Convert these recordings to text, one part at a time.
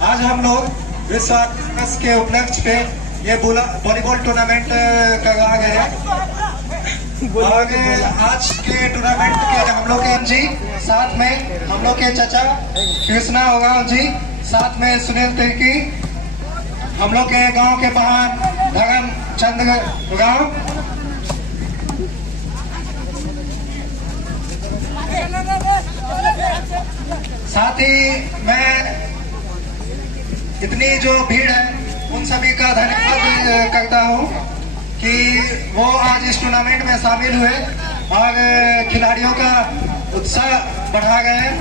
आज हम लोग विश्व दिवस के उपलक्ष्य पे ये वॉलीबॉल टूर्नामेंट करवा गए हैं। और आज के टूर्नामेंट के हम लोग के जी साथ में हम लोग के चाचा कृष्णा उरांव जी, साथ में सुनील तिर्की, हम लोग के गांव के बाहर धर्मचंद उरांव, साथ ही मैं इतनी जो भीड़ है उन सभी का धन्यवाद करता हूं कि वो आज इस टूर्नामेंट में शामिल हुए और खिलाड़ियों का उत्साह बढ़ा गए हैं।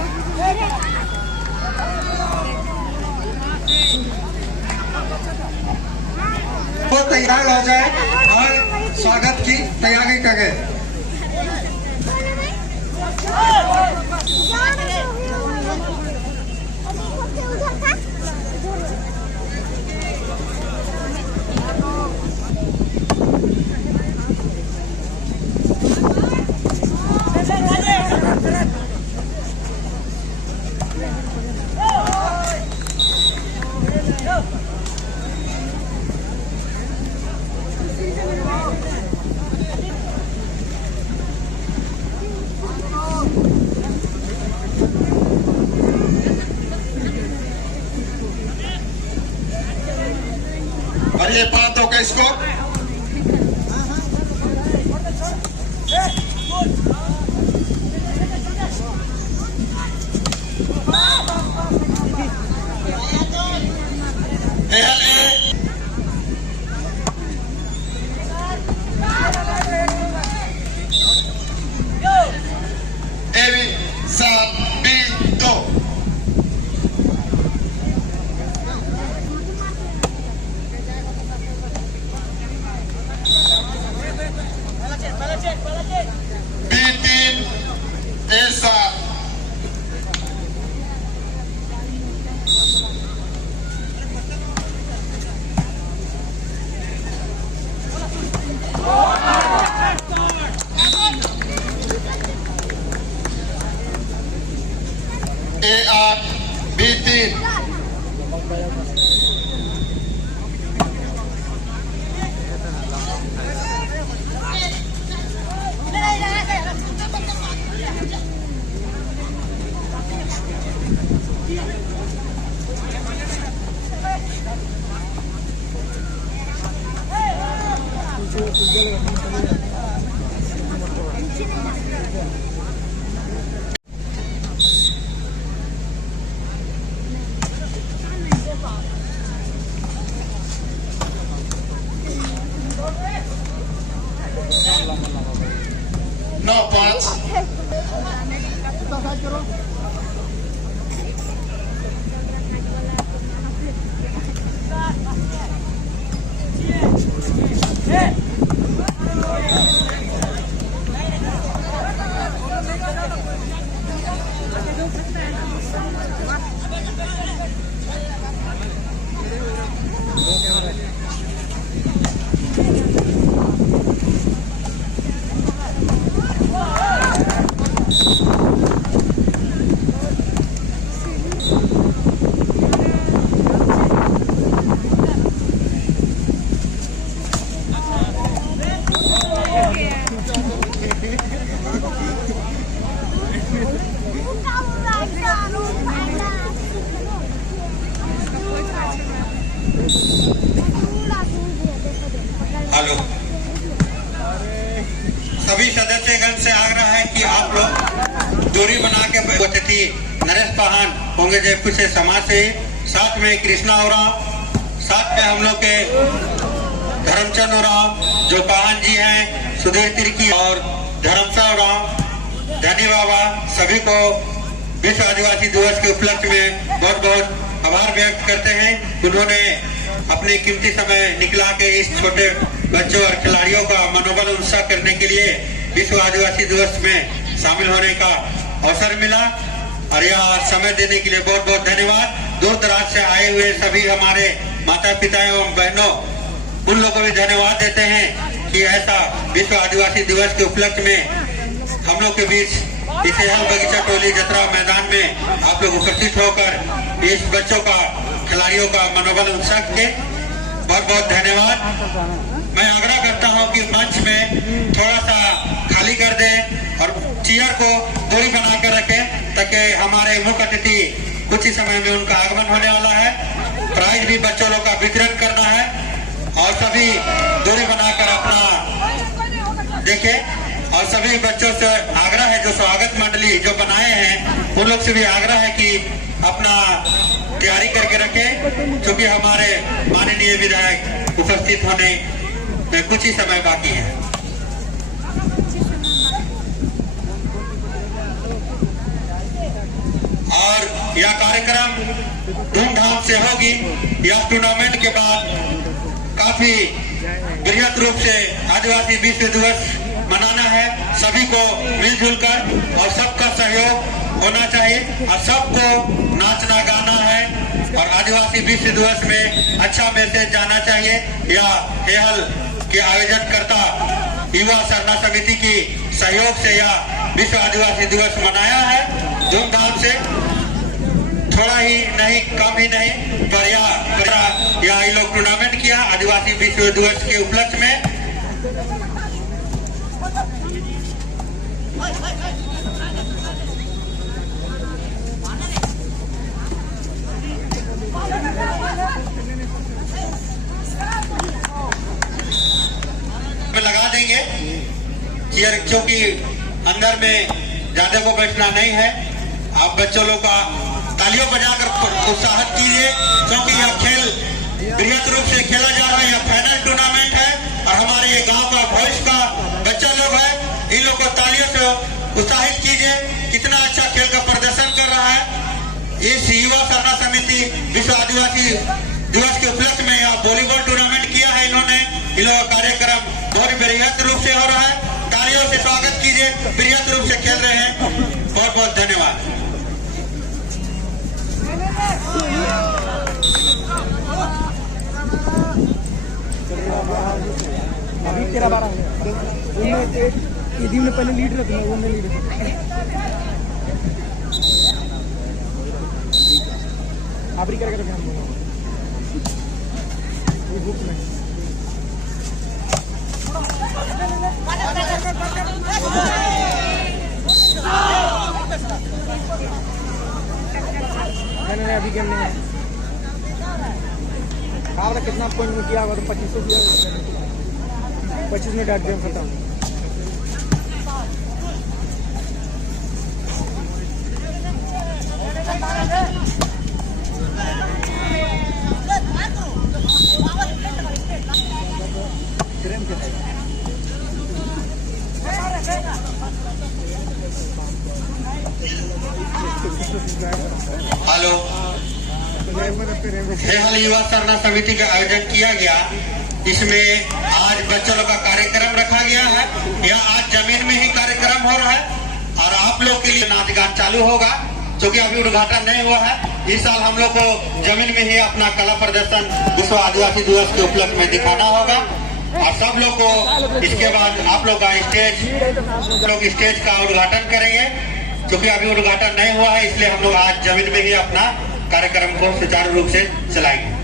वो तैयार हो जाए और स्वागत की तैयारी करें। और ये 5-2 का स्कोर। हेलो, सभी सदस्यगण से आग्रह है कि आप लोग दूरी बना के अतिथि नरेश पाहन होंगे जयपुर से समाज से, साथ में कृष्णा उरांव, साथ में हम लोग के धर्मचंद उरांव जो पाहन जी हैं, सुधीर तिर्की और धर्मचंद उरांव, धनी बाबा, सभी को विश्व आदिवासी दिवस के उपलक्ष्य में बहुत बहुत आभार व्यक्त करते हैं। उन्होंने अपने कीमती समय निकला के इस छोटे बच्चों और खिलाड़ियों का मनोबल उत्साह करने के लिए विश्व आदिवासी दिवस में शामिल होने का अवसर मिला और यह समय देने के लिए बहुत बहुत धन्यवाद। दूर दराज से आए हुए सभी हमारे माता पिता एवं बहनों, उन लोगों को भी धन्यवाद देते हैं कि ऐसा विश्व आदिवासी दिवस के उपलक्ष्य में हम लोग के बीच इसे हम बगीचा टोली जतरा मैदान में आप लोग उपस्थित होकर इस बच्चों का खिलाड़ियों का मनोबल उत्साह के बहुत बहुत धन्यवाद। मैं आग्रह करता हूं कि मंच में थोड़ा सा खाली कर दें और चेयर को दूरी बनाकर रखें ताकि हमारे मुख्य अतिथि कुछ ही समय में उनका आगमन होने वाला है। प्राइज भी बच्चों लोग का वितरण करना है और सभी दूरी बनाकर अपना देखें। और सभी बच्चों से आग्रह है, जो स्वागत मंडली जो बनाए हैं उन लोग से भी आग्रह है कि अपना तैयारी करके रखें, क्योंकि हमारे माननीय विधायक उपस्थित होने में कुछ ही समय बाकी है। और यह कार्यक्रम धूमधाम से होगी। यह टूर्नामेंट के बाद काफी बृहद रूप से आदिवासी विश्व दिवस मनाना है। सभी को मिलजुल कर और सबका सहयोग होना चाहिए और सबको नाचना गाना है और आदिवासी विश्व दिवस में अच्छा मैसेज जाना चाहिए। यह हेहल के आयोजनकर्ता युवा सरना समिति की सहयोग से यह विश्व आदिवासी दिवस मनाया है धूमधाम से। थोड़ा ही नहीं, कम ही नहीं, पर यह लोग टूर्नामेंट किया आदिवासी विश्व दिवस के उपलक्ष्य में। लगा देंगे चेयर, क्योंकि अंदर में ज्यादा को बैठना नहीं है। आप बच्चों लोग का तालियों बजाकर उत्साहित कीजिए, क्योंकि यह खेल बृहद रूप से खेला जा रहा है। यह फाइनल टूर्नामेंट है और हमारे ये गांव का भविष्य का बच्चा लोग है। इन लोग को तालियों से उत्साहित कीजिए। कितना अच्छा खेल का प्रदर्शन कर रहा है। इस युवा सरना समिति विश्व आदिवासी दिवस के उपलक्ष्य में यह वॉलीबॉल टूर्नामेंट किया है इन्होंने। इन लोगों का कार्यक्रम बहुत बृहद रूप से हो रहा है। तालियों से स्वागत कीजिए। बृहद रूप से खेल रहे हैं। बहुत बहुत धन्यवाद। अभी तेरा बार यदि उन्हें पहले लीड रखना, वो लीड आप करके रखना बुक में। मैंने अभी गेम नहीं आपने कितना पॉइंट में किया होगा? तो 2500 किया, 25 मिनट आज गेम खत्म। हेलो, हेहल युवा सरना समिति का आयोजन किया गया। इसमें आज बच्चों लोग का कार्यक्रम रखा गया है। यह आज जमीन में ही कार्यक्रम हो रहा है और आप लोग के लिए नाच गान चालू होगा, क्योंकि अभी उद्घाटन नहीं हुआ है। इस साल हम लोग को जमीन में ही अपना कला प्रदर्शन विश्व आदिवासी दिवस के उपलक्ष्य में दिखाना होगा और सब लोग को इसके बाद आप लोग का स्टेज का उद्घाटन करेंगे, क्योंकि अभी उद्घाटन नहीं हुआ है। इसलिए हम लोग आज जमीन में ही अपना कार्यक्रम को सुचारू रूप से चलाएंगे।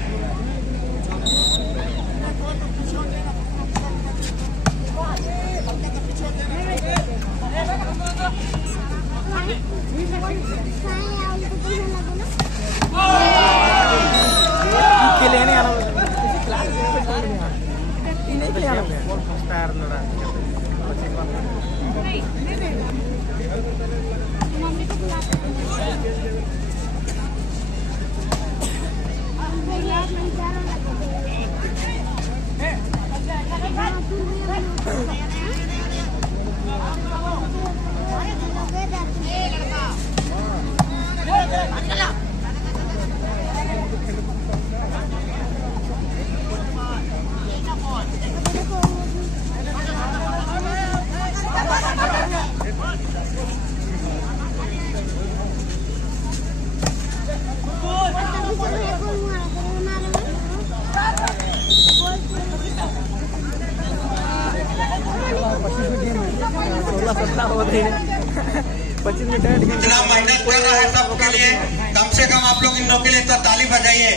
इतना मेहनत कर रहा है सबके लिए, कम से कम आप लोग इन लोगों के लिए तो ताली बजाइए।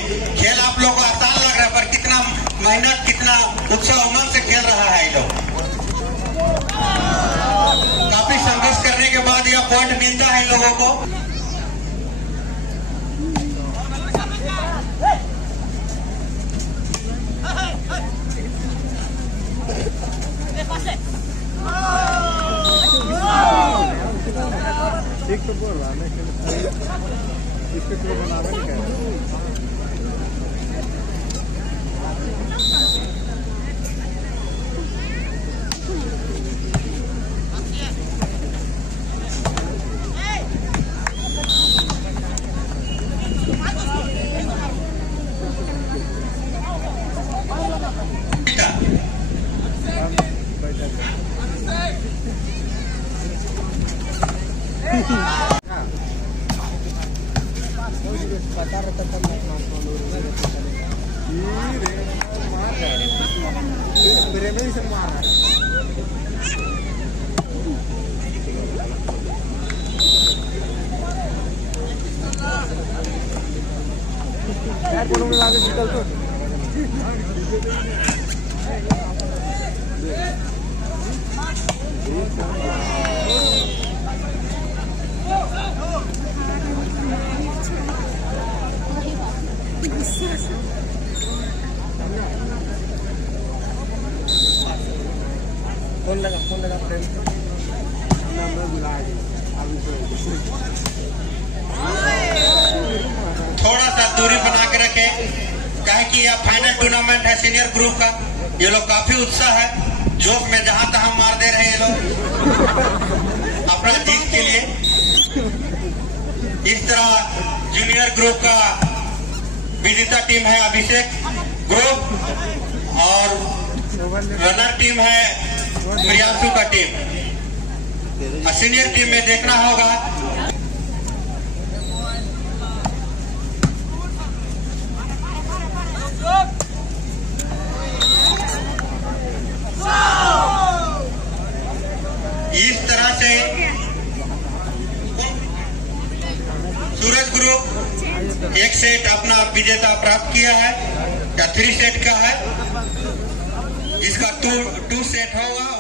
उत्साह उमंग से खेल रहा है ये लोग। काफी संघर्ष करने के बाद यह पॉइंट मिलता है इन लोगों को। ठीक तो बोल रहा है इसके थ्रू बना रहा है फोन लगा फ्रेंड थोड़ा सा दूरी बना के रखे, कहे कि यह फाइनल टूर्नामेंट है सीनियर ग्रुप का। ये लोग काफी उत्साह है, जोश में जहां तहां मार दे रहे हैं ये लोग अपना जीत के लिए। इस तरह जूनियर ग्रुप का विजेता टीम है अभिषेक ग्रुप और रनर टीम है प्रियांशु का टीम। सीनियर टीम में देखना होगा इस तरह से सूरज ग्रुप एक सेट अपना विजेता प्राप्त किया है या 3 सेट का है, जिसका 2 सेट होगा।